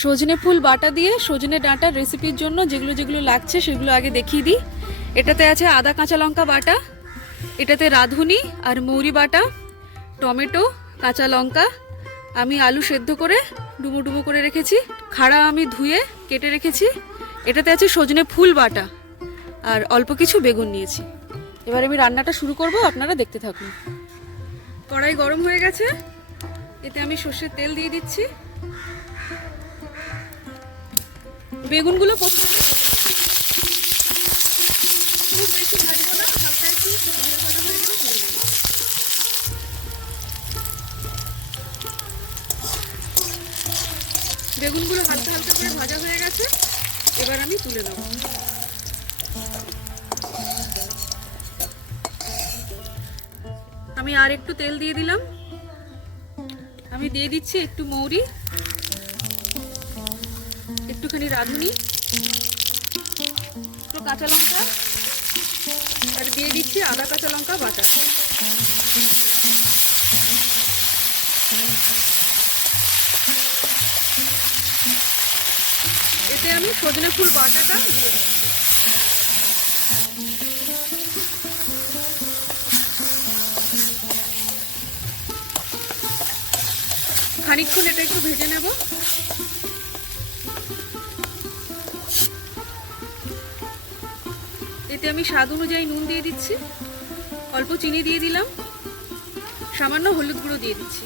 সজনে ফুল বাটা দিয়ে সজনে ডাঁটার রেসিপির জন্য যেগুলো যেগুলো লাগছে সেগুলো আগে দেখিয়ে দিই। এটাতে আছে আদা কাঁচা লঙ্কা বাটা, এটাতে রাঁধুনি আর মৌরি বাটা, টমেটো, কাঁচা লঙ্কা। আমি আলু সেদ্ধ করে ডুমো ডুমো করে রেখেছি, খাড়া আমি ধুয়ে কেটে রেখেছি। এটাতে আছে সজনে ফুল বাটা আর অল্প কিছু বেগুন নিয়েছি। এবার আমি রান্নাটা শুরু করব, আপনারা দেখতে থাকুন। কড়াই গরম হয়ে গেছে, এতে আমি সর্ষের তেল দিয়ে দিচ্ছি। নেব। বেগুনগুলো হালকা হালকা করে ভাজা হয়ে গেছে। এবার আমি তুলে নেব। আমি আর একটু তেল দিয়ে দিলাম। আমি দিয়ে দিচ্ছি একটু মৌরি। একটুখানি রাঁধুনি। একটু কাঁচা লঙ্কা, আর দিয়ে দিচ্ছি আদা, কাঁচা লঙ্কা, বাটা। এতে আমি সজনে ফুল বাটাটা দিয়ে দিচ্ছি। খানিকক্ষণ এটা একটু ভেজে নেব। এতে আমি স্বাদ অনুযায়ী নুন দিয়ে দিচ্ছি, অল্প চিনি দিয়ে দিলাম, সামান্য হলুদ গুঁড়ো দিয়ে দিচ্ছি।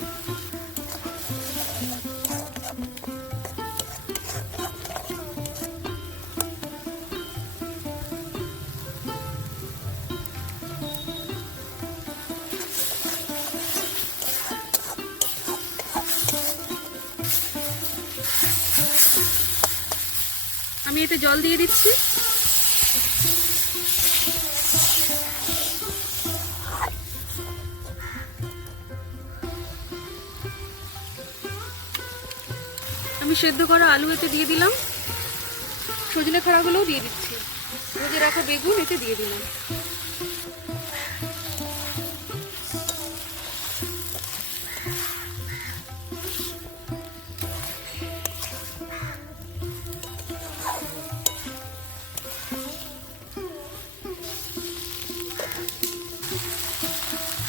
আমি এতে জল দিয়ে দিচ্ছি। আমি সেদ্ধ করা আলু এতে দিয়ে দিলাম। সজনে খাড়াগুলোও দিয়ে দিচ্ছি। রোজে রাখা বেগুন এতে দিয়ে দিলাম।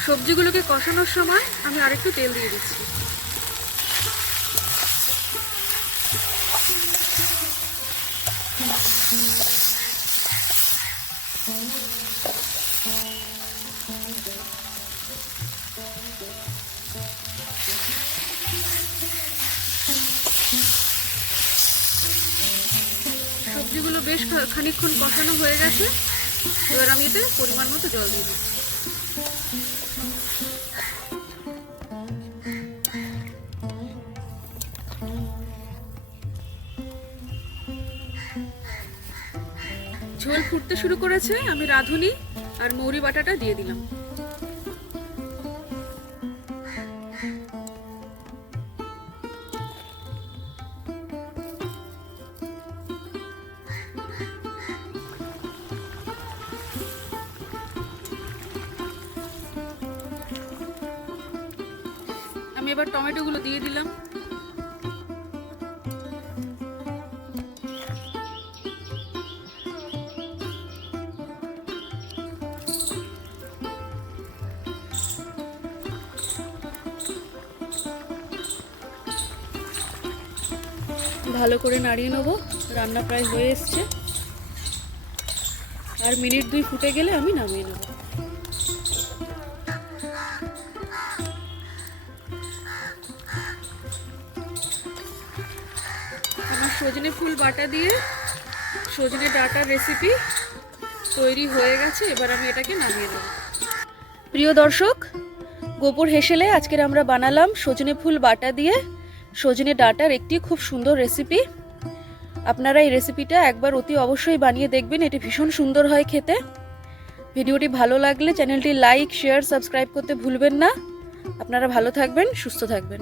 সবজিগুলোকে কষানোর সময় আমি আরেকটু তেল দিয়ে দিচ্ছি। সবজিগুলো বেশ খা- খানিকক্ষণ কষানো হয়ে গেছে। এবার আমি এতে পরিমাণ মতো জল দিয়ে দিচ্ছি। ঝোল ফুটতে শুরু করেছে, আমি রাঁধুনি আর মৌরি বাটাটা দিয়ে দিলাম। আমি এবার টমেটোগুলো দিয়ে দিলাম। ভালো করে নাড়িয়ে নেব। রান্না প্রায় হয়ে এসছে। আর মিনিট দুই ফুটে গেলে আমি নামিয়ে নেব। আমার সজনে ফুল বাটা দিয়ে সজনে ডাটার রেসিপি তৈরি হয়ে গেছে। এবার আমি এটাকে নামিয়ে নেব। প্রিয় দর্শক গোবর হেসেলে আজকের আমরা বানালাম সজনে ফুল বাটা দিয়ে সজনে ডাটার একটি খুব সুন্দর রেসিপি আপনারা এই রেসিপিটা একবার অতি অবশ্যই বানিয়ে দেখবেন, এটি ভীষণ সুন্দর হয় খেতে। ভিডিওটি ভালো লাগলে চ্যানেলটি লাইক, শেয়ার, সাবস্ক্রাইব করতে ভুলবেন না। আপনারা ভালো থাকবেন, সুস্থ থাকবেন।